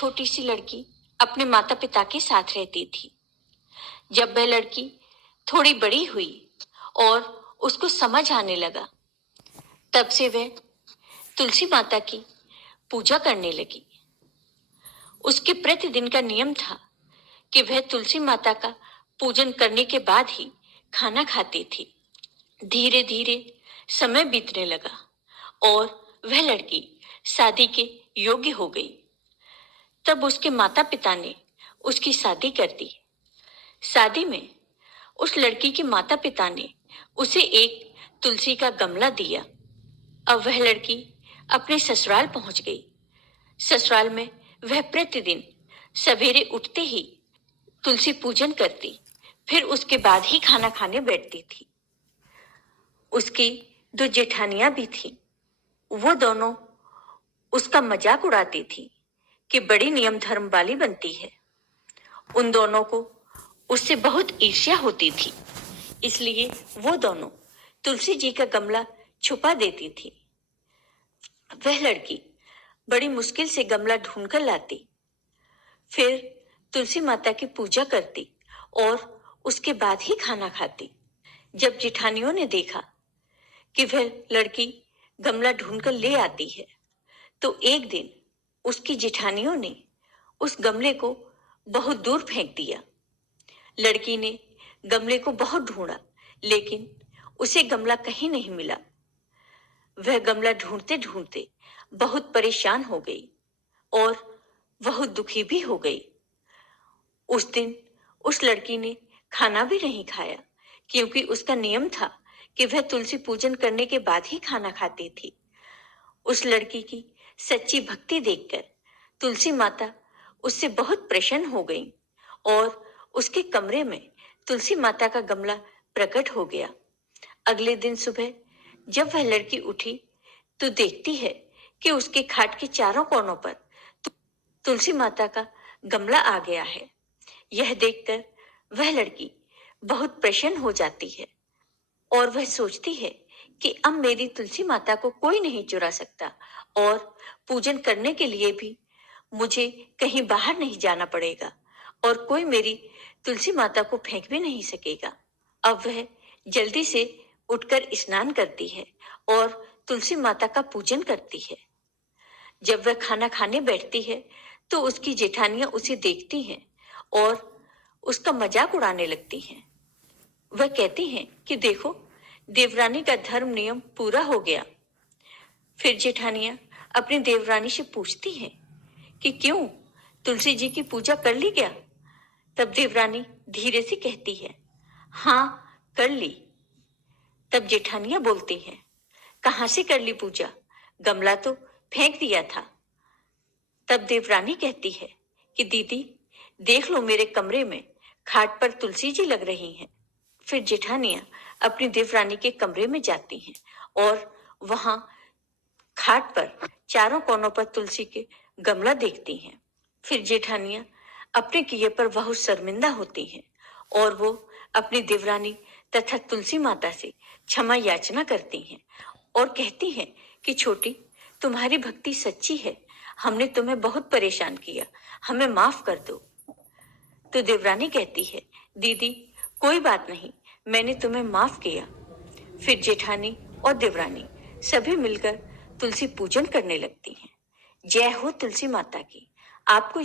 छोटी सी लड़की अपने माता पिता के साथ रहती थी। जब वह लड़की थोड़ी बड़ी हुई और उसको समझ आने लगा, तब से वह तुलसी माता की पूजा करने लगी। उसके प्रतिदिन का नियम था कि वह तुलसी माता का पूजन करने के बाद ही खाना खाती थी। धीरे धीरे समय बीतने लगा और वह लड़की शादी के योग्य हो गई। तब उसके माता पिता ने उसकी शादी कर दी। शादी में उस लड़की के माता पिता ने उसे एक तुलसी का गमला दिया। अब वह लड़की अपने ससुराल पहुंच गई। ससुराल में वह प्रतिदिन सवेरे उठते ही तुलसी पूजन करती, फिर उसके बाद ही खाना खाने बैठती थी। उसकी दो जेठानियां भी थीं। वो दोनों उसका मजाक उड़ाती थी कि बड़ी नियम धर्म वाली बनती है। उन दोनों को उससे बहुत ईर्ष्या होती थी, इसलिए वो दोनों तुलसी जी का गमला छुपा देती थी। वह लड़की बड़ी मुश्किल से गमला ढूंढकर लाती, फिर तुलसी माता की पूजा करती और उसके बाद ही खाना खाती। जब जेठानियों ने देखा कि वह लड़की गमला ढूंढकर ले आती है, तो एक दिन उसकी जेठानियों ने उस गमले को बहुत दूर फेंक दिया। लड़की ने गमले को बहुत ढूंढा, लेकिन उसे गमला कहीं नहीं मिला। वह गमला ढूंढते ढूंढते बहुत परेशान हो गई और बहुत दुखी भी हो गई। उस दिन उस लड़की ने खाना भी नहीं खाया, क्योंकि उसका नियम था कि वह तुलसी पूजन करने के बाद ही खाना खाती थी। उस लड़की की सच्ची भक्ति देखकर तुलसी माता उससे बहुत प्रसन्न हो गई और उसके कमरे में तुलसी माता का गमला प्रकट हो गया। अगले दिन सुबह जब वह लड़की उठी तो देखती है कि उसके खाट के चारों कोनों पर तुलसी माता का गमला आ गया है। यह देखकर वह लड़की बहुत प्रसन्न हो जाती है और वह सोचती है कि अब मेरी तुलसी माता को कोई नहीं चुरा सकता और पूजन करने के लिए भी मुझे कहीं बाहर नहीं जाना पड़ेगा और कोई मेरी तुलसी माता को फेंक भी नहीं सकेगा। अब वह जल्दी से उठकर स्नान करती है और तुलसी माता का पूजन करती है। जब वह खाना खाने बैठती है तो उसकी जेठानियां उसे देखती हैं और उसका मजाक उड़ाने लगती हैं। वह कहती हैं कि देखो, देवरानी का धर्म नियम पूरा हो गया। फिर जेठानियां अपनी देवरानी से पूछती हैं कि क्यों, तुलसी जी की पूजा कर ली क्या? तब देवरानी धीरे से कहती है, हाँ, कर ली। तब जेठानियां बोलती हैं, कहाँ से कर ली पूजा? गमला तो फेंक दिया था। तब देवरानी कहती है कि दीदी, देख लो, मेरे कमरे में खाट पर तुलसी जी लग रही हैं। फिर जेठानियां अपनी देवरानी के कमरे में जाती हैं और वहां खाट पर चारों कोनों पर तुलसी के गमला देखती हैं। फिर जेठानियां अपने किए पर बहुत शर्मिंदा होती हैं और वो अपनी देवरानी तथा तुलसी माता से क्षमा याचना करती हैं और कहती हैं कि छोटी, तुम्हारी भक्ति सच्ची है, हमने तुम्हें बहुत परेशान किया, हमें माफ कर दो। तो देवरानी कहती है, दीदी कोई बात नहीं, मैंने तुम्हें माफ किया। फिर जेठानी और देवरानी सभी मिलकर तुलसी पूजन करने लगती हैं। जय हो तुलसी माता की। आपको